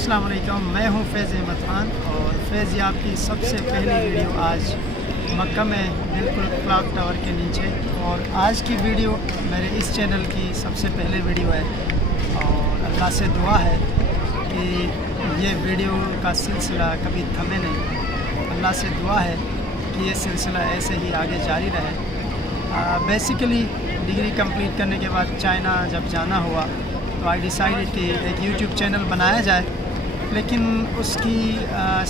अस्सलाम वालेकुम, मैं हूं फैज़ अहमद ख़ान और फैज़ याब की सबसे पहली वीडियो आज मक्का में बिल्कुल क्लॉक टावर के नीचे। और आज की वीडियो मेरे इस चैनल की सबसे पहले वीडियो है और अल्लाह से दुआ है कि ये वीडियो का सिलसिला कभी थमे नहीं। अल्लाह से दुआ है कि ये सिलसिला ऐसे ही आगे जारी रहे। बेसिकली डिग्री कंप्लीट करने के बाद चाइना जब जाना हुआ तो आई डिसाइडेड कि एक यूट्यूब चैनल बनाया जाए, लेकिन उसकी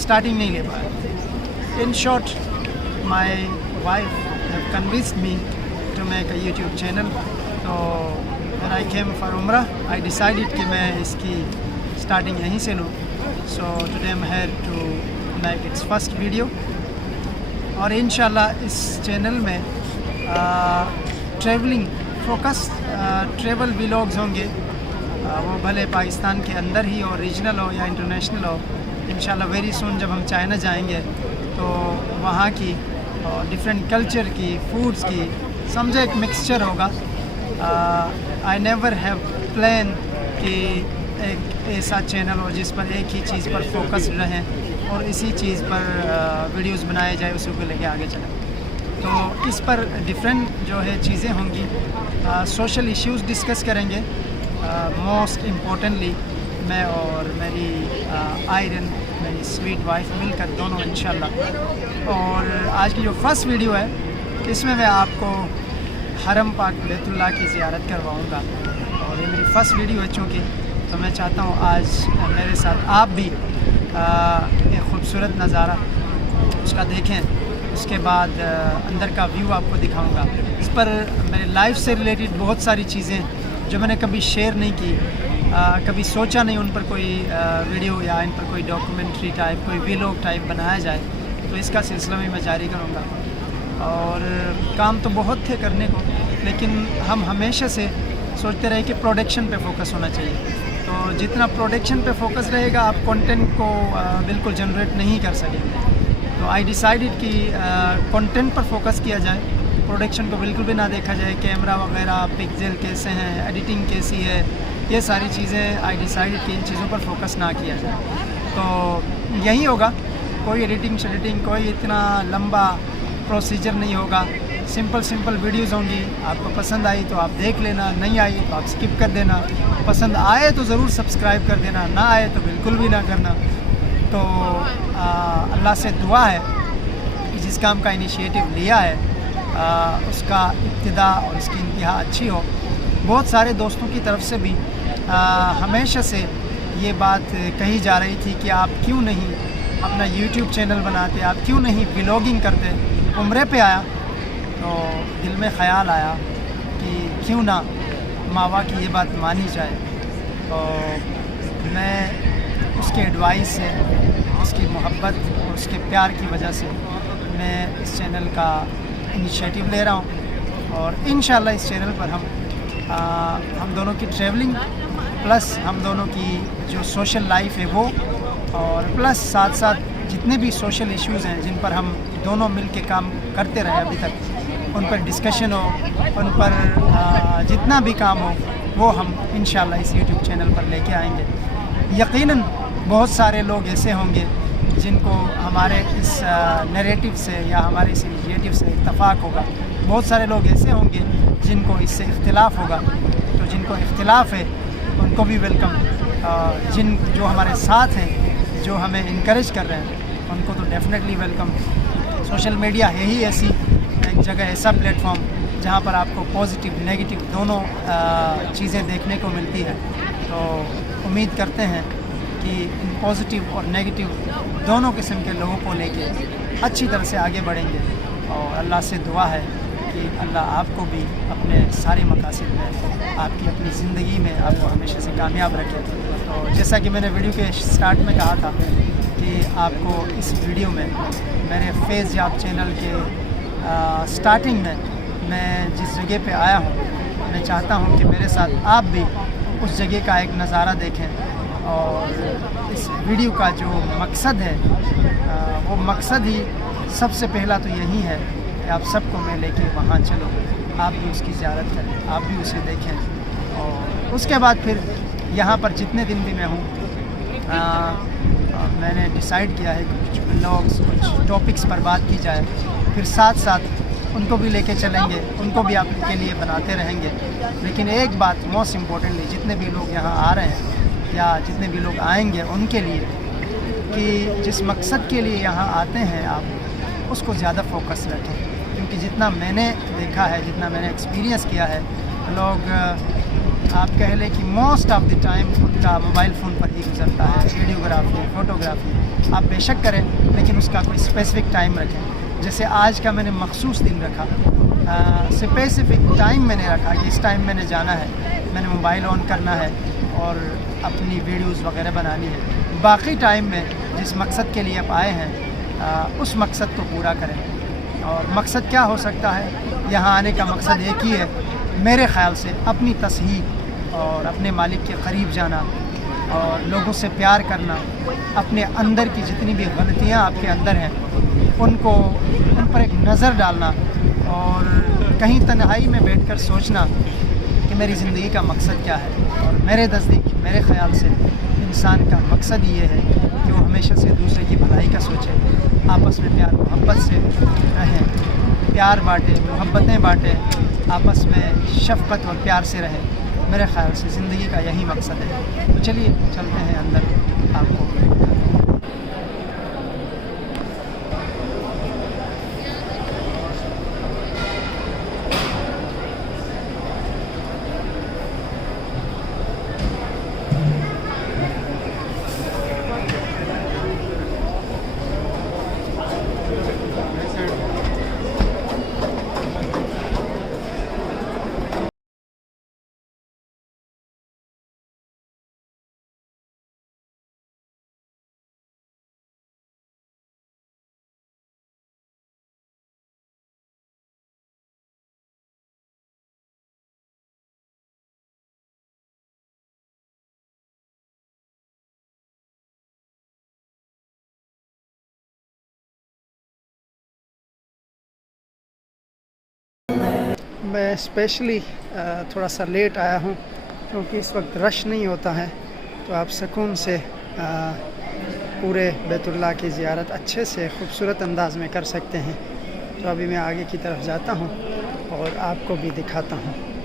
स्टार्टिंग नहीं ले पाया। In short my wife have convinced me to make a YouTube channel. तो व्हेन आई केम फॉर उम्रा आई डिसाइडेड कि मैं इसकी स्टार्टिंग यहीं से लूँ। So today I am here to make its first video और इंशाल्लाह इस चैनल में ट्रैवलिंग फोकस ट्रैवल व्लॉग्स होंगे, वो भले पाकिस्तान के अंदर ही हो, रीजनल हो या इंटरनेशनल हो। इंशाल्लाह वेरी सून जब हम चाइना जाएंगे तो वहाँ की डिफरेंट कल्चर की, फूड्स की, समझे एक मिक्सचर होगा। आई नेवर हैव प्लान कि एक ऐसा चैनल हो जिस पर एक ही चीज़ पर फोकस रहें और इसी चीज़ पर वीडियोस बनाए जाए, उसी को लेके आगे चलें। तो इस पर डिफरेंट जो है चीज़ें होंगी। सोशल इश्यूज़ डिस्कस करेंगे। मोस्ट इम्पोर्टेंटली मैं और मेरी आयरन, मेरी स्वीट वाइफ मिलकर दोनों इंशाल्लाह। और आज की जो फर्स्ट वीडियो है इसमें मैं आपको हरम पाक बैतुल्लाह की ज़ियारत करवाऊँगा और ये मेरी फ़र्स्ट वीडियो है चूँकि, तो मैं चाहता हूँ आज मेरे साथ आप भी एक ख़ूबसूरत नज़ारा उसका देखें। उसके बाद अंदर का व्यू आपको दिखाऊंगा। इस पर मेरे लाइफ से रिलेटेड बहुत सारी चीज़ें जो मैंने कभी शेयर नहीं की, कभी सोचा नहीं उन पर कोई वीडियो या इन पर कोई डॉक्यूमेंट्री टाइप, कोई व्लॉग टाइप बनाया जाए, तो इसका सिलसिला भी मैं जारी करूँगा। और काम तो बहुत थे करने को, लेकिन हम हमेशा से सोचते रहे कि प्रोडक्शन पे फोकस होना चाहिए। तो जितना प्रोडक्शन पे फोकस रहेगा आप कंटेंट को बिल्कुल जनरेट नहीं कर सकेंगे। तो आई डिसाइडेड कि कंटेंट पर फोकस किया जाए, प्रोडक्शन को बिल्कुल भी ना देखा जाए। कैमरा वगैरह, पिक्सल कैसे हैं, एडिटिंग कैसी है, ये सारी चीज़ें आई डिसाइडेड कि इन चीज़ों पर फोकस ना किया जाए। तो यही होगा, कोई एडिटिंग शेडिटिंग, कोई इतना लंबा प्रोसीजर नहीं होगा। सिंपल वीडियोज़ होंगी। आपको पसंद आई तो आप देख लेना, नहीं आई तो आप स्किप कर देना। पसंद आए तो ज़रूर सब्सक्राइब कर देना, ना आए तो बिल्कुल भी ना करना। तो अल्लाह से दुआ है कि जिस काम का इनिशिएटिव लिया है उसका इब्तिदा और उसकी इंतहा अच्छी हो। बहुत सारे दोस्तों की तरफ से भी हमेशा से ये बात कही जा रही थी कि आप क्यों नहीं अपना यूट्यूब चैनल बनाते, आप क्यों नहीं व्लॉगिंग करते। उम्रे पे आया तो दिल में ख़याल आया कि क्यों ना मावा की ये बात मानी जाए। तो मैं उसके एडवाइस से, उसकी मोहब्बत और उसके प्यार की वजह से मैं इस चैनल का इनिशिएटिव ले रहा हूँ। और इंशाल्लाह इस चैनल पर हम दोनों की ट्रैवलिंग प्लस हम दोनों की जो सोशल लाइफ है वो, और प्लस साथ साथ जितने भी सोशल इश्यूज़ हैं जिन पर हम दोनों मिल के काम करते रहे अभी तक, उन पर डिस्कशन हो, उन पर जितना भी काम हो वो हम इंशाल्लाह इस यूट्यूब चैनल पर लेके आएंगे। यकीनन बहुत सारे लोग ऐसे होंगे जिनको हमारे इस नैरेटिव से या हमारे इस इनिशिएटिव से इत्तफाक होगा। बहुत सारे लोग ऐसे होंगे जिनको इससे इख्तिलाफ़ होगा। तो जिनको इख्तिलाफ़ है उनको भी वेलकम। जो हमारे साथ हैं, जो हमें इनकरेज कर रहे हैं, उनको तो डेफिनेटली वेलकम। सोशल मीडिया है ही ऐसी एक जगह, ऐसा प्लेटफॉर्म जहाँ पर आपको पॉजिटिव नेगेटिव दोनों चीज़ें देखने को मिलती है। तो उम्मीद करते हैं कि इन पॉजिटिव और नेगेटिव दोनों किस्म के लोगों को लेके अच्छी तरह से आगे बढ़ेंगे। और अल्लाह से दुआ है कि अल्लाह आपको भी अपने सारे मकासद में, आपकी अपनी ज़िंदगी में आपको हमेशा से कामयाब रखे। तो जैसा कि मैंने वीडियो के स्टार्ट में कहा था कि आपको इस वीडियो में मेरे फैज़ याब चैनल के स्टार्टिंग में मैं जिस जगह पे आया हूँ, मैं चाहता हूँ कि मेरे साथ आप भी उस जगह का एक नज़ारा देखें। और इस वीडियो का जो मकसद है वो मकसद ही सबसे पहला तो यही है कि आप सबको मैं लेके वहाँ चलूँ, आप भी उसकी ज़ियारत करें, आप भी उसे देखें। और उसके बाद फिर यहाँ पर जितने दिन भी मैं हूँ میں نے ڈیسائیڈ کیا ہے کہ کچھ بلاگس کچھ ٹاپکس پر بات کی جائے، پھر ساتھ ساتھ ان کو بھی لے کے چلیں گے، ان کو بھی آپ کے لیے بناتے رہیں گے۔ لیکن ایک بات موسٹ امپورٹنٹلی جتنے بھی لوگ یہاں آ رہے ہیں یا جتنے بھی لوگ آئیں گے ان کے لیے، کہ جس مقصد کے لیے یہاں آتے ہیں آپ اس کو زیادہ فوکس رکھیں، کیونکہ جتنا میں نے دیکھا ہے، جتنا میں نے ایکسپیرینس کیا ہے، لوگ آپ کہہ لیں کہ موسٹ آف دی ٹائم ان کا موبائل فون پر ہی گزرتا ہے، ویڈیوگرافی، فوٹوگرافی آپ بے شک کریں، لیکن اس کا کوئی اسپیسیفک ٹائم رکھیں۔ جیسے آج کا میں نے مخصوص دن رکھا، اسپیسیفک ٹائم میں نے رکھا کہ اس ٹائم میں نے جانا ہے، میں نے موبائل آن کرنا ہے اور اپنی ویڈیوز وغیرہ بنانی ہے۔ باقی ٹائم میں جس مقصد کے لیے آپ آئے ہیں اس مقصد کو پورا کریں۔ اور مقصد کیا ہو سکتا ہے؟ یہاں آنے کا مقصد ایک ہی ہے میرے خیال سے، اپنی تصحیح اور اپنے مالک کے قریب جانا اور لوگوں سے پیار کرنا، اپنے اندر کی جتنی بھی غلطیاں آپ کے اندر ہیں ان پر ایک نظر ڈالنا، اور کہیں تنہائی میں بیٹھ کر سوچنا کہ میری زندگی کا مقصد کیا ہے۔ اور میرے نزدیک، میرے خیال سے انسان کا مقصد یہ ہے کہ وہ ہمیشہ سے دوسرے کی بھلائی کا سوچے، آپس میں پیار محبت سے رہیں، پیار بانٹے، محبتیں بانٹے، آپس میں شفقت اور پیار سے رہیں۔ میرے خیال سے زندگی کا یہی مقصد ہے۔ تو چلیے چلتے ہیں اندر آپ کو۔ میں اسپیشلی تھوڑا سا لیٹ آیا ہوں کیونکہ اس وقت رش نہیں ہوتا ہے، تو آپ سکون سے پورے بیت اللہ کی زیارت اچھے سے خوبصورت انداز میں کر سکتے ہیں۔ تو ابھی میں آگے کی طرف جاتا ہوں اور آپ کو بھی دکھاتا ہوں۔